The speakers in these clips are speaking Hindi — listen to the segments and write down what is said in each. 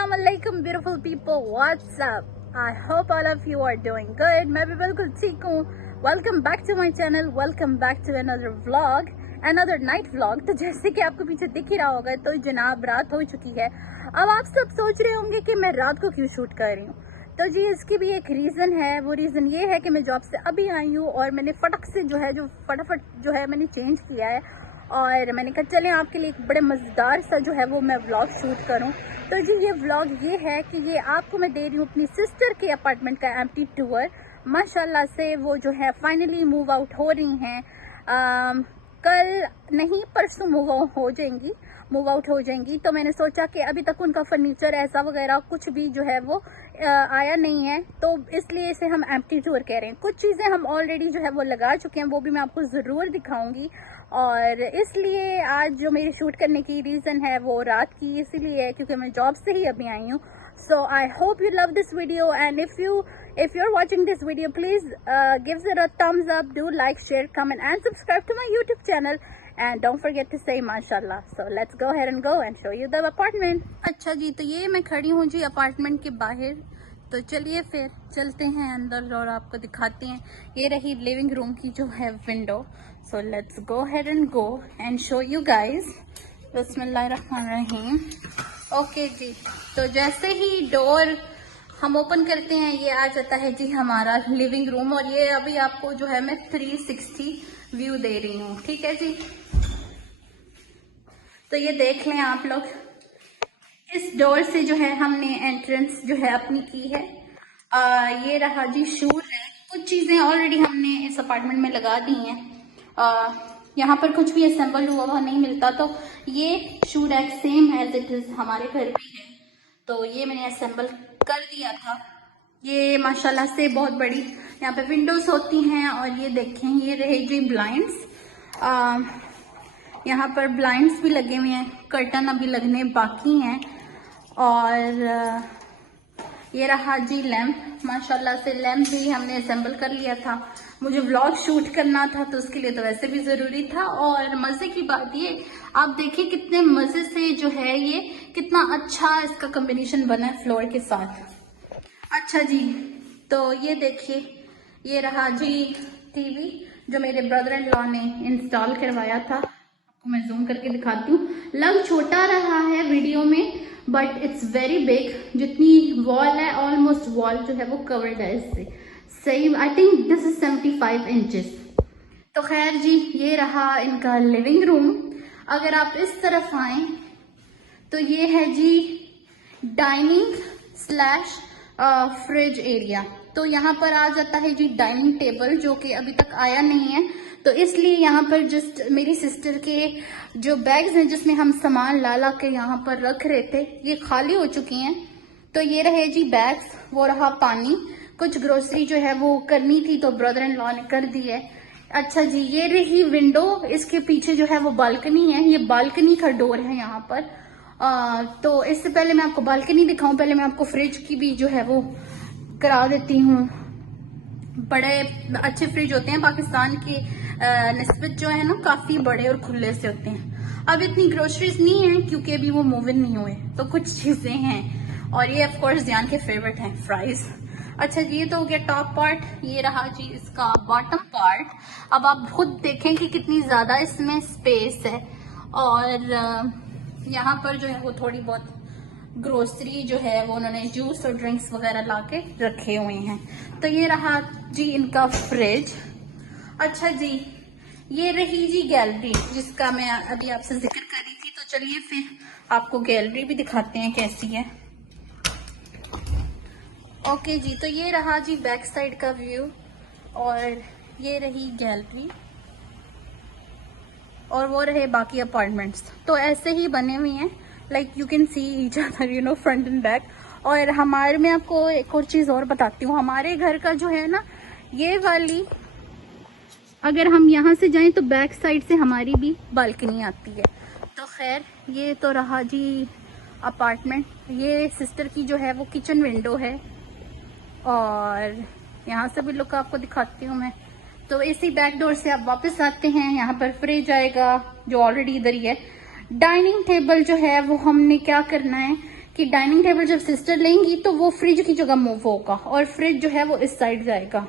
अस्सलाम वालेकुम beautiful people, what's up. I hope all of you are doing good. मैं भी बिल्कुल ठीक हूँ। Welcome back to my channel, welcome back to another vlog, another night vlog. तो जैसे कि आपको पीछे दिख ही रहा होगा, तो जनाब रात हो चुकी है। अब आप सब सोच रहे होंगे कि मैं रात को क्यों शूट कर रही हूँ। तो जी इसकी भी एक रीज़न है। वो रीज़न ये है कि मैं जॉब से अभी आई हूँ और मैंने फटक से फटाफट जो है मैंने चेंज किया है और मैंने कहा चलें आपके लिए एक बड़े मज़ेदार सा जो है वो मैं व्लॉग शूट करूं। तो जी ये व्लॉग ये है कि ये आपको मैं दे रही हूँ अपनी सिस्टर के अपार्टमेंट का एम्प्टी टूर। माशाल्लाह से वो जो है फाइनली मूव आउट हो रही हैं। कल नहीं परसों मूव आउट हो जाएंगी। तो मैंने सोचा कि अभी तक उनका फर्नीचर ऐसा वगैरह कुछ भी जो है वो आया नहीं है, तो इसलिए इसे हम एम्प्टी टूर कह रहे हैं। कुछ चीज़ें हम ऑलरेडी जो है वो लगा चुके हैं, वो भी मैं आपको ज़रूर दिखाऊंगी। और इसलिए आज जो मेरी शूट करने की रीज़न है वो रात की इसीलिए है क्योंकि मैं जॉब से ही अभी आई हूँ। So I hope you love this video and if you are watching this video, please give it a thumbs up, do like, share, comment and subscribe to my YouTube channel and don't forget to say mashallah. So let's go ahead and go and show you the apartment. अच्छा जी, तो ये मैं खड़ी हूँ जी अपार्टमेंट के बाहर। तो चलिए फिर चलते हैं अंदर और आपको दिखाते हैं। ये रही लिविंग रूम की जो है window. So let's go ahead and go and show you guys. बिस्मिल्लाहिर्रहमानिर्रहीम। ओके जी, तो जैसे ही डोर हम ओपन करते हैं ये आ जाता है जी हमारा लिविंग रूम। और ये अभी आपको जो है मैं 360 व्यू दे रही हूँ, ठीक है जी। तो ये देख लें आप लोग, इस डोर से जो है हमने एंट्रेंस जो है अपनी की है। ये रहा जी शूर है। कुछ चीज़ें ऑलरेडी हमने इस अपार्टमेंट में लगा दी हैं। यहाँ पर कुछ भी असेंबल हुआ नहीं मिलता, तो ये shoe rack same as it is हमारे घर भी है, तो ये मैंने असेंबल कर दिया था। ये माशाल्लाह से बहुत बड़ी यहाँ पे विंडोज होती हैं। और ये देखें, ये रहे जी ब्लाइंड्स। यहाँ पर ब्लाइंड्स भी लगे हुए हैं, कर्टन अभी लगने बाकी हैं। और ये रहा जी लैम्प। माशाल्लाह से लैम्प भी हमने असेंबल कर लिया था। मुझे व्लॉग शूट करना था तो उसके लिए तो वैसे भी ज़रूरी था। और मज़े की बात ये, आप देखिए कितने मज़े से जो है ये कितना अच्छा इसका कॉम्बिनेशन बना है फ्लोर के साथ। अच्छा जी, तो ये देखिए, ये रहा जी टीवी जो मेरे ब्रदर इन लॉ ने इंस्टॉल करवाया था। आपको मैं जूम करके दिखाती हूँ। लग छोटा रहा है वीडियो में बट इट्स वेरी बिग। जितनी वॉल है ऑलमोस्ट वॉल जो है वो कवर्ड है इससे। सही, I think this is 75 inches. तो खैर जी, ये रहा इनका लिविंग रूम। अगर आप इस तरफ आए तो ये है जी डाइनिंग स्लैश फ्रिज एरिया। तो यहाँ पर आ जाता है जी डाइनिंग टेबल, जो कि अभी तक आया नहीं है, तो इसलिए यहाँ पर जस्ट मेरी सिस्टर के जो बैग्स हैं जिसमें हम सामान ला ला के यहाँ पर रख रहे थे, ये खाली हो चुकी हैं। तो ये रहे जी बैग्स, वो रहा पानी। कुछ ग्रोसरी जो है वो करनी थी तो ब्रदर इन लॉ ने कर दी है। अच्छा जी, ये रही विंडो। इसके पीछे जो है वो बालकनी है। ये बालकनी का डोर है यहाँ पर। तो इससे पहले मैं आपको बालकनी दिखाऊं, पहले मैं आपको फ्रिज की भी जो है वो करा देती हूँ। बड़े अच्छे फ्रिज होते हैं पाकिस्तान के निस्बत, जो है ना काफ़ी बड़े और खुले से होते हैं। अब इतनी ग्रोसरीज नहीं है क्योंकि अभी वो मूव इन नहीं हुए, तो कुछ चीज़ें हैं। और ये ऑफ कोर्स ध्यान के फेवरेट हैं, फ्राइज। अच्छा जी, ये तो हो गया टॉप पार्ट। ये रहा जी इसका बॉटम पार्ट। अब आप खुद देखें कि कितनी ज़्यादा इसमें स्पेस है। और यहाँ पर जो है वो थोड़ी बहुत ग्रोसरी जो है वो उन्होंने जूस और ड्रिंक्स वगैरह लाके रखे हुए हैं। तो ये रहा जी इनका फ्रिज। अच्छा जी, ये रही जी गैलरी जिसका मैं अभी आपसे जिक्र कर रही थी। तो चलिए फिर आपको गैलरी भी दिखाते हैं कैसी है। ओके जी, तो ये रहा जी बैक साइड का व्यू और ये रही गैलरी और वो रहे बाकी अपार्टमेंट्स। तो ऐसे ही बने हुए हैं, like you can see each other, you know, front end back. और हमारे में आपको एक और चीज़ और बताती हूँ। हमारे घर का जो है ना, ये वाली अगर हम यहाँ से जाएं तो बैक साइड से हमारी भी बालकनी आती है। तो खैर, ये तो रहा जी अपार्टमेंट। ये सिस्टर की जो है वो किचन विंडो है और यहाँ से भी लुक आपको दिखाती हूँ मैं। तो इसी बैक डोर से आप वापस आते हैं, यहाँ पर फ्रिज आएगा जो ऑलरेडी इधर ही है। डाइनिंग टेबल जो है वो हमने क्या करना है कि कि डाइनिंग टेबल जब सिस्टर लेंगी तो वो फ्रिज की जगह मूव होगा और फ्रिज जो है वो इस साइड जाएगा,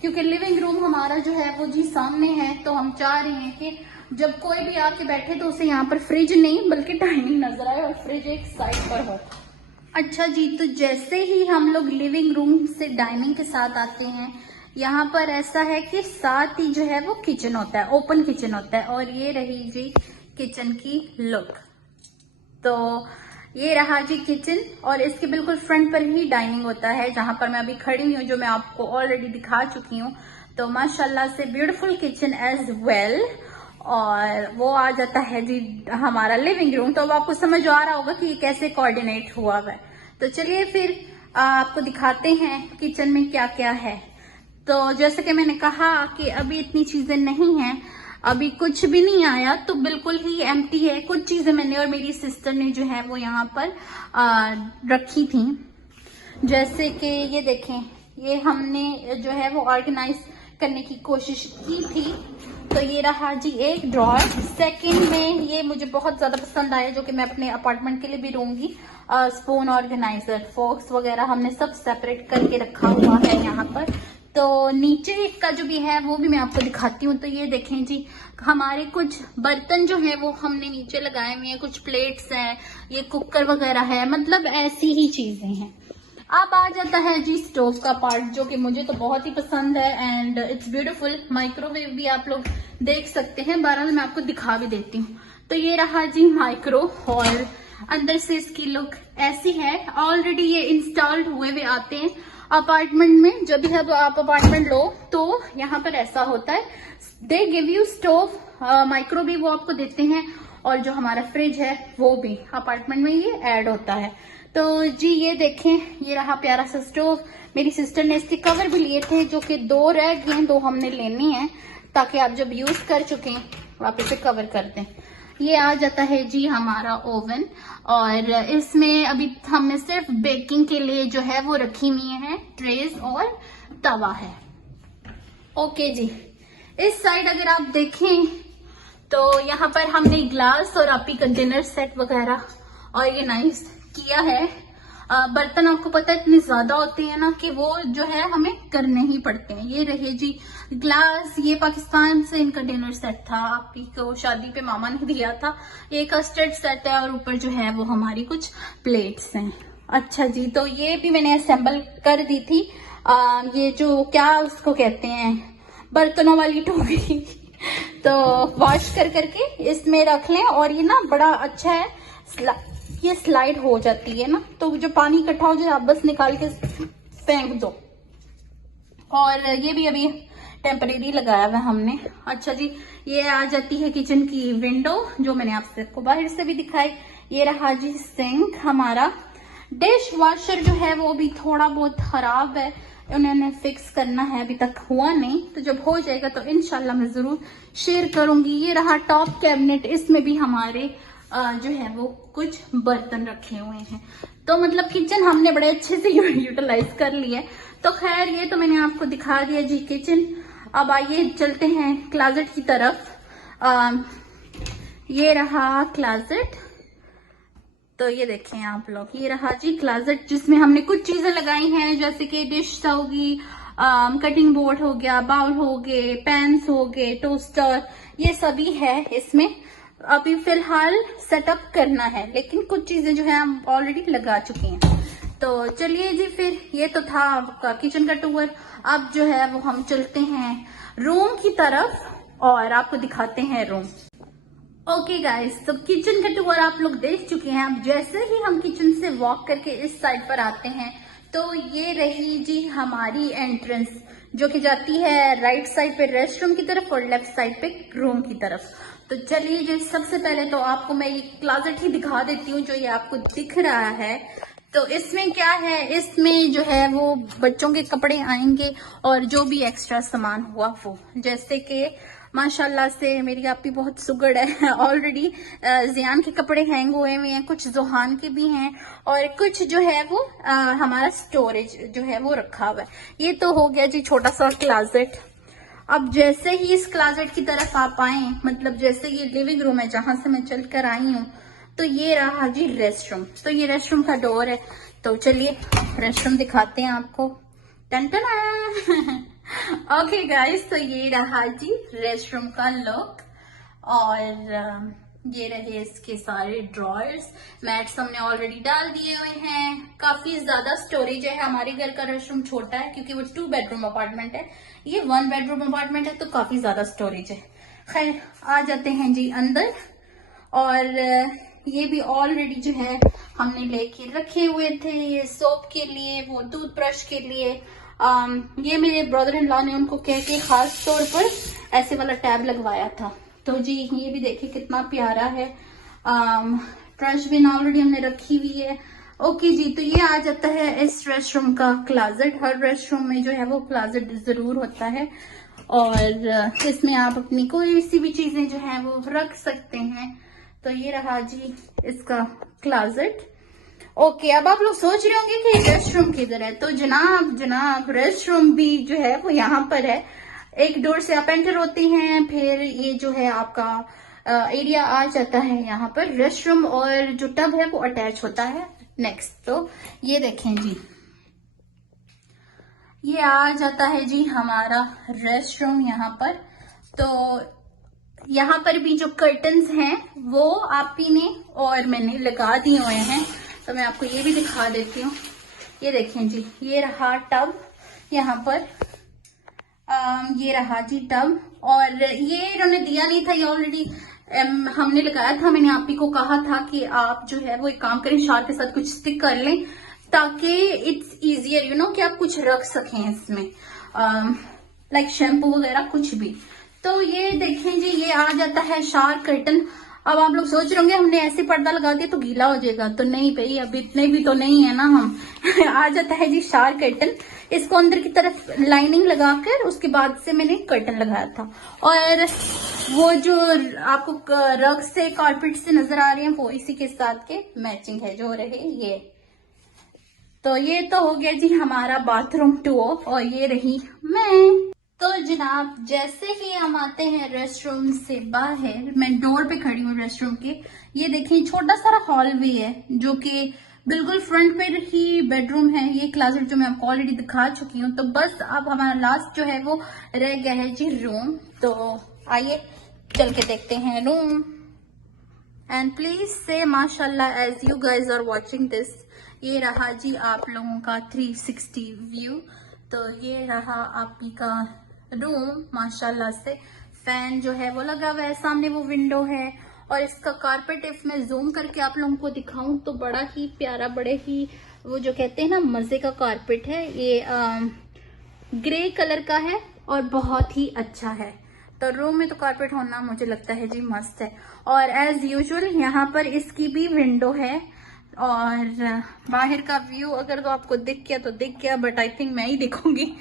क्योंकि लिविंग रूम हमारा जो है वो जी सामने है। तो हम चाह रहे हैं कि जब कोई भी आके बैठे तो उसे यहाँ पर फ्रिज नहीं बल्कि डाइनिंग नजर आए और फ्रिज एक साइड पर हो। अच्छा जी, तो जैसे ही हम लोग लिविंग रूम से डाइनिंग के साथ आते हैं, यहाँ पर ऐसा है कि साथ ही जो है वो किचन होता है, ओपन किचन होता है। और ये रही जी किचन की लुक। तो ये रहा जी किचन और इसके बिल्कुल फ्रंट पर ही डाइनिंग होता है, जहां पर मैं अभी खड़ी हूँ, जो मैं आपको ऑलरेडी दिखा चुकी हूँ। तो माशाल्लाह से ब्यूटीफुल किचन एज वेल। और वो आ जाता है जी हमारा लिविंग रूम। तो अब आपको समझ आ रहा होगा कि ये कैसे कोऑर्डिनेट हुआ है। तो चलिए फिर आपको दिखाते हैं किचन में क्या क्या है। तो जैसे कि मैंने कहा कि अभी इतनी चीजें नहीं हैं, अभी कुछ भी नहीं आया, तो बिल्कुल ही एम्प्टी है। कुछ चीजें मैंने और मेरी सिस्टर ने जो है वो यहाँ पर रखी थी। जैसे कि ये देखें, ये हमने जो है वो ऑर्गेनाइज करने की कोशिश की थी। तो ये रहा जी एक ड्रॉर। सेकंड में ये मुझे बहुत ज्यादा पसंद आया, जो कि मैं अपने अपार्टमेंट के लिए भी लूंगी। स्पून ऑर्गेनाइजर, फोक्स वगैरह हमने सब सेपरेट करके रखा हुआ है यहाँ पर। तो नीचे का जो भी है वो भी मैं आपको दिखाती हूँ। तो ये देखें जी, हमारे कुछ बर्तन जो है वो हमने नीचे लगाए हुए हैं, कुछ प्लेट्स हैं, ये कुकर वगैरह है, मतलब ऐसी ही चीजें हैं। अब आ जाता है जी स्टोव का पार्ट, जो कि मुझे तो बहुत ही पसंद है एंड इट्स ब्यूटीफुल। माइक्रोवेव भी आप लोग देख सकते हैं, बहरहाल मैं आपको दिखा भी देती हूँ। तो ये रहा जी माइक्रो और अंदर से इसकी लुक ऐसी है। ऑलरेडी ये इंस्टॉल्ड हुए हुए आते हैं अपार्टमेंट में। जब भी आप अपार्टमेंट लो तो यहाँ पर ऐसा होता है, they give you stove, micro भी वो आपको देते हैं, और जो हमारा फ्रिज है वो भी अपार्टमेंट में ये ऐड होता है। तो जी ये देखें, ये रहा प्यारा सा स्टोव। मेरी सिस्टर ने इसके कवर भी लिए थे, जो कि 2 रह गए हैं, 2 हमने लेनी है, ताकि आप जब यूज कर चुके आप इसे कवर कर दें। ये आ जाता है जी हमारा ओवन, और इसमें अभी हमने सिर्फ बेकिंग के लिए जो है वो रखी हुई है ट्रेज और तवा है। ओके जी, इस साइड अगर आप देखें तो यहाँ पर हमने ग्लास और आपी कंटेनर सेट वगैरह ऑर्गेनाइज किया है। बर्तन आपको पता है इतने ज्यादा होते हैं ना कि वो जो है हमें करने ही पड़ते हैं। ये रहे जी ग्लास, ये पाकिस्तान से इन कंटेनर सेट था, आपी को शादी पे मामा ने दिया था। ये कस्टर्ड सेट है और ऊपर जो है वो हमारी कुछ प्लेट्स हैं। अच्छा जी, तो ये भी मैंने असेंबल कर दी थी। ये जो क्या उसको कहते हैं, बर्तनों वाली टोकरी तो वॉश कर करके इसमें रख लें। और ये ना बड़ा अच्छा है, ये स्लाइड हो जाती है ना, तो जो पानी इकट्ठा हो जाए आप बस निकाल के फेंक दो। और ये भी अभी टेम्परेरी लगाया हुआ हमने। अच्छा जी, ये आ जाती है किचन की विंडो, जो मैंने आपको बाहर से भी दिखाई। ये रहा जी सिंक हमारा। डिश वॉशर जो है वो भी थोड़ा बहुत खराब है, उन्होंने फिक्स करना है, अभी तक हुआ नहीं। तो जब हो जाएगा तो इंशाल्लाह मैं जरूर शेयर करूंगी। ये रहा टॉप कैबिनेट, इसमें भी हमारे जो है वो कुछ बर्तन रखे हुए हैं। तो मतलब किचन हमने बड़े अच्छे से यूटिलाइज कर लिया है। तो खैर ये तो मैंने आपको दिखा दिया जी किचन। अब आइए चलते हैं क्लाजेट की तरफ। ये रहा क्लाजेट, तो ये देखें आप लोग, ये रहा जी क्लाजेट, जिसमें हमने कुछ चीजें लगाई हैं, जैसे कि डिश होगी, कटिंग बोर्ड हो गया, बाउल हो गए, पैन्स हो गए, टोस्टर, ये सभी है इसमें। अभी फिलहाल सेटअप करना है, लेकिन कुछ चीजें जो है हम ऑलरेडी लगा चुके हैं। तो चलिए जी, फिर ये तो था आपका किचन का टूर। अब जो है वो हम चलते हैं रूम की तरफ और आपको दिखाते हैं रूम। ओके गाइस, तो किचन का टूर आप लोग देख चुके हैं। अब जैसे ही हम किचन से वॉक करके इस साइड पर आते हैं तो ये रही जी हमारी एंट्रेंस, जो कि जाती है राइट साइड पे रेस्टरूम की तरफ और लेफ्ट साइड पे रूम की तरफ। तो चलिए जी, सबसे पहले तो आपको मैं ये क्लोजेट ही दिखा देती हूँ, जो ये आपको दिख रहा है। तो इसमें क्या है, इसमें जो है वो बच्चों के कपड़े आएंगे और जो भी एक्स्ट्रा सामान हुआ वो, जैसे कि माशाल्लाह से मेरी आपी बहुत सुगड़ है ऑलरेडी। जियान के कपड़े हैंग हुए हुए हैं, कुछ जोहान के भी हैं, और कुछ जो है वो हमारा स्टोरेज जो है वो रखा हुआ है। ये तो हो गया जी छोटा सा क्लोजेट। अब जैसे ही इस क्लोजेट की तरफ आप आए, मतलब जैसे ये लिविंग रूम है जहां से मैं चल कर आई हूँ, तो ये रहा जी रेस्ट रूम। तो ये रेस्ट रूम का डोर है। तो चलिए रेस्ट रूम दिखाते हैं आपको। टन टन ओके गाइस, तो ये रहा जी रेस्ट रूम का लुक। और ये रहे इसके सारे ड्रॉयर्स, मैट्स हमने ऑलरेडी डाल दिए हुए हैं। काफी ज्यादा स्टोरेज है। हमारे घर का रेस्टरूम छोटा है क्योंकि वो 2 बेडरूम अपार्टमेंट है, ये 1 बेडरूम अपार्टमेंट है, तो काफी ज्यादा स्टोरेज है। खैर आ जाते हैं जी अंदर। और ये भी ऑलरेडी जो है हमने लेके रखे हुए थे, ये सोप के लिए, वो टूथब्रश के लिए। ये मेरे ब्रदर इन लॉ ने उनको कह के खास तौर पर ऐसे वाला टैब लगवाया था। तो जी ये भी देखिए कितना प्यारा है। ट्रश बिन ऑलरेडी हमने रखी हुई है। ओके जी, तो ये आ जाता है इस रेस्टरूम का क्लाजेट। हर रेस्टरूम में जो है वो क्लाजेट जरूर होता है, और इसमें आप अपनी कोई सी भी चीजें जो है वो रख सकते हैं। तो ये रहा जी इसका क्लाजेट। ओके, अब आप लोग सोच रहे होंगे कि रेस्टरूम किधर है। तो जनाब रेस्टरूम भी जो है वो यहाँ पर है। एक डोर से आप एंटर होते हैं, फिर ये जो है आपका एरिया आ जाता है यहाँ पर। रेस्टरूम और जो टब है वो अटैच होता है। नेक्स्ट, तो ये देखें जी, ये आ जाता है जी हमारा रेस्टरूम यहाँ पर। तो यहाँ पर भी जो कर्टन्स हैं वो आप ही ने और मैंने लगा दिए हुए हैं। तो मैं आपको ये भी दिखा देती हूँ। ये देखें जी, ये रहा टब यहाँ पर। ये रहा जी टब, और ये इन्होंने दिया नहीं था, ये ऑलरेडी हमने लगाया था। मैंने आप ही को कहा था कि आप जो है वो एक काम करें, शार के साथ कुछ स्टिक कर लें ताकि इट्स इजियर यू नो कि आप कुछ रख सकें इसमें, लाइक शैम्पू वगैरह कुछ भी। तो ये देखें जी, ये आ जाता है शार कर्टन। अब आप लोग सोच रहे होंगे हमने ऐसे पर्दा लगा दिया तो गीला हो जाएगा। तो नहीं भाई, अब इतने भी तो नहीं है ना हम आ जाता है जी शार कर्टन। इसको अंदर की तरफ लाइनिंग लगाकर उसके बाद से मैंने कर्टन लगाया था। और वो जो आपको रग से कारपेट से नजर आ रहे हैं वो इसी के साथ के मैचिंग है जो रहे ये। तो ये तो हो गया जी हमारा बाथरूम टूर, और ये रही मैं। तो जनाब जैसे ही हम आते हैं रेस्टरूम से बाहर, मैं डोर पे खड़ी हूँ रेस्टरूम के। ये देखिए छोटा सा हॉलवे है जो कि बिल्कुल फ्रंट पे ही बेडरूम है। ये क्लासेट जो मैं आपको ऑलरेडी दिखा चुकी हूँ। तो बस अब हमारा लास्ट जो है वो रह गया है जी रूम। तो आइए चल के देखते हैं रूम। एंड प्लीज से माशाल्लाह as you guys are watching this. ये रहा जी आप लोगों का 360 व्यू। तो ये रहा आपकी का रूम माशाल्लाह से। फैन जो है वो लगा हुआ है, सामने वो विंडो है, और इसका कारपेट इफ मैं जूम करके आप लोगों को दिखाऊं तो बड़ा ही प्यारा, बड़े ही वो जो कहते हैं ना मजे का कारपेट है। ये ग्रे कलर का है और बहुत ही अच्छा है। तो रूम में तो कारपेट होना मुझे लगता है जी मस्त है। और एज यूजुअल यहाँ पर इसकी भी विंडो है, और बाहर का व्यू अगर तो आपको दिख गया तो दिख गया, बट आई थिंक मैं ही दिखूंगी।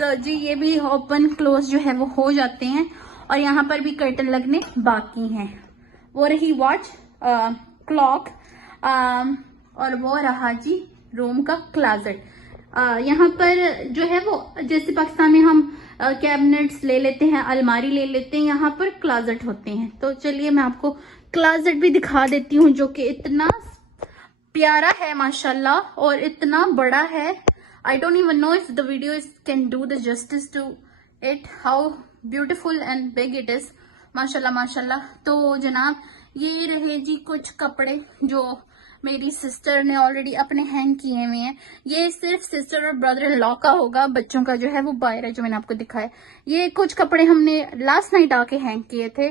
तो जी ये भी ओपन क्लोज जो है वो हो जाते हैं, और यहाँ पर भी कर्टन लगने बाकी हैं। वो रही वॉच क्लॉक, और वो रहा जी रूम का क्लाजेट। यहाँ पर जो है वो जैसे पाकिस्तान में हम कैबिनेट्स ले लेते हैं, अलमारी ले लेते हैं, यहाँ पर क्लाजेट होते हैं। तो चलिए मैं आपको क्लाजेट भी दिखा देती हूँ जो कि इतना प्यारा है माशाल्लाह, और इतना बड़ा है। I don't even know if the video can do the justice to it, how beautiful and big it is, माशाल्लाह माशाल्लाह। तो जनाब ये रहे जी कुछ कपड़े जो मेरी सिस्टर ने ऑलरेडी अपने हैंग किए हुए हैं। ये सिर्फ सिस्टर और ब्रदर इन लॉ का होगा, बच्चों का जो है वो बाहर है जो मैंने आपको दिखाया। ये कुछ कपड़े हमने लास्ट नाइट आके हैंग किए थे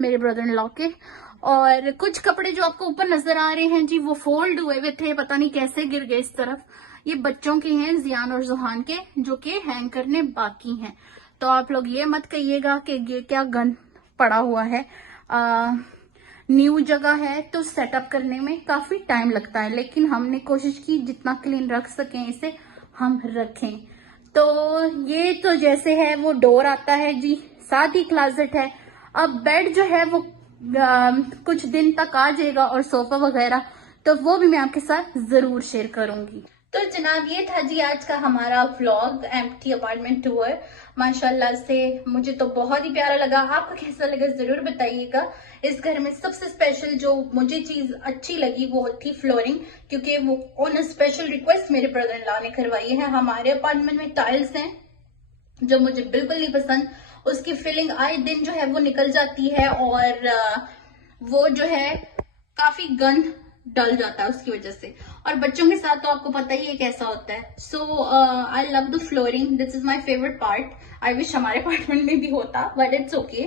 मेरे ब्रदर इन लॉ के। और कुछ कपड़े जो आपको ऊपर नजर आ रहे हैं जी वो फोल्ड हुए हुए थे, पता नहीं कैसे गिर गए इस तरफ। ये बच्चों के हैं, जियान और जुहान के, जो कि हैंग करने बाकी हैं। तो आप लोग ये मत कहिएगा कि ये क्या गंद पड़ा हुआ है। न्यू जगह है तो सेटअप करने में काफी टाइम लगता है, लेकिन हमने कोशिश की जितना क्लीन रख सकें इसे हम रखें। तो ये तो जैसे है वो डोर आता है जी, साथ ही क्लाजेट है। अब बेड जो है वो कुछ दिन तक आ जाएगा, और सोफा वगैरह तो वो भी मैं आपके साथ जरूर शेयर करूंगी। तो जनाब ये था जी आज का हमारा व्लॉग एम्प्टी अपार्टमेंट टूर। माशाल्लाह से। मुझे तो बहुत ही प्यारा लगा। आपको कैसा लगा जरूर बताइएगा। इस घर में सबसे स्पेशल जो मुझे चीज अच्छी लगी वो थी फ्लोरिंग, क्योंकि वो ऑन अ स्पेशल रिक्वेस्ट मेरे ब्रदर इन लॉ ने करवाई है। हमारे अपार्टमेंट में टाइल्स हैं जो मुझे बिल्कुल नहीं पसंद, उसकी फिलिंग आए दिन जो है वो निकल जाती है और वो जो है काफी गंद डल जाता है उसकी वजह से। और बच्चों के साथ तो आपको पता ही है कैसा होता है। So I love the flooring, this is my favourite part. I wish हमारे अपार्टमेंट में भी होता, बट इट्स ओके।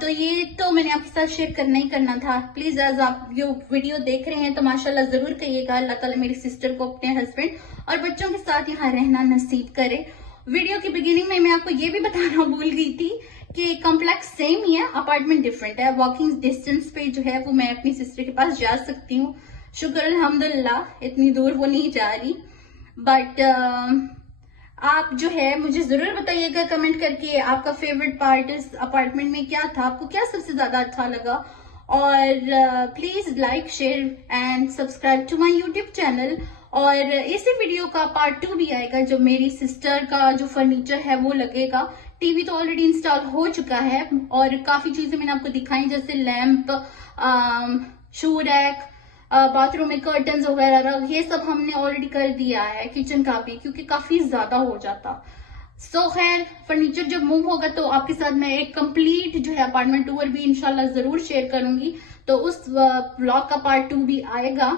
तो ये तो मैंने आपके साथ शेयर करना ही करना था। प्लीज एज आप ये वीडियो देख रहे हैं तो माशाल्लाह जरूर कहिएगा अल्लाह ताला मेरी सिस्टर को अपने हस्बैंड और बच्चों के साथ यहाँ रहना नसीब करे। वीडियो की बिगिनिंग में मैं आपको ये भी बताना भूल गई थी कि कॉम्प्लेक्स सेम ही है, अपार्टमेंट डिफरेंट है। वॉकिंग डिस्टेंस पे जो है वो मैं अपनी सिस्टर के पास जा सकती हूँ, शुक्र अल्हम्दुलिल्लाह इतनी दूर वो नहीं जा रही। बट आप जो है मुझे जरूर बताइएगा कमेंट करके आपका फेवरेट पार्ट इस अपार्टमेंट में क्या था, आपको क्या सबसे ज्यादा अच्छा लगा। और please like share and subscribe to my YouTube channel. और इसी वीडियो का पार्ट 2 भी आएगा, जो मेरी सिस्टर का जो फर्नीचर है वो लगेगा। टीवी तो ऑलरेडी इंस्टॉल हो चुका है और काफी चीजें मैंने आपको दिखाई, जैसे लैंप, शू रैक, बाथरूम में कर्टन्स वगैरह, ये सब हमने ऑलरेडी कर दिया है। किचन का भी, क्योंकि काफी ज्यादा हो जाता। सो खैर फर्नीचर जब मूव होगा तो आपके साथ मैं एक कंप्लीट जो है अपार्टमेंट टूर भी इंशाल्लाह जरूर शेयर करूंगी। तो उस ब्लॉग का पार्ट 2 भी आएगा।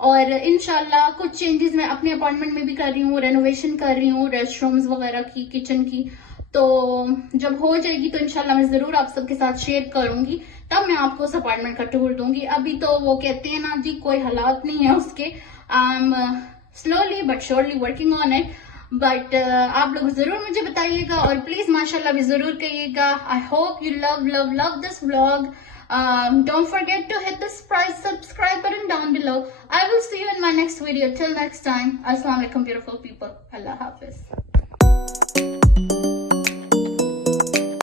और इंशाल्लाह कुछ चेंजेस मैं अपने अपार्टमेंट में भी कर रही हूँ, रेनोवेशन कर रही हूँ रेस्टरूम्स वगैरह की, किचन की। तो जब हो जाएगी तो इंशाल्लाह मैं जरूर आप सबके साथ शेयर करूंगी, तब मैं आपको उस अपार्टमेंट का टूर दूंगी। अभी तो वो कहते हैं ना जी, कोई हालात नहीं है उसके। I am slowly but surely working on it. But आप लोग जरूर मुझे बताइएगा और प्लीज माशाल्लाह भी जरूर कहिएगा। आई hope you love this vlog. Don't forget to hit this subscribe button down below. I will see you in my next video. Till next time, Assalamu alaikum beautiful people. Allah Hafiz.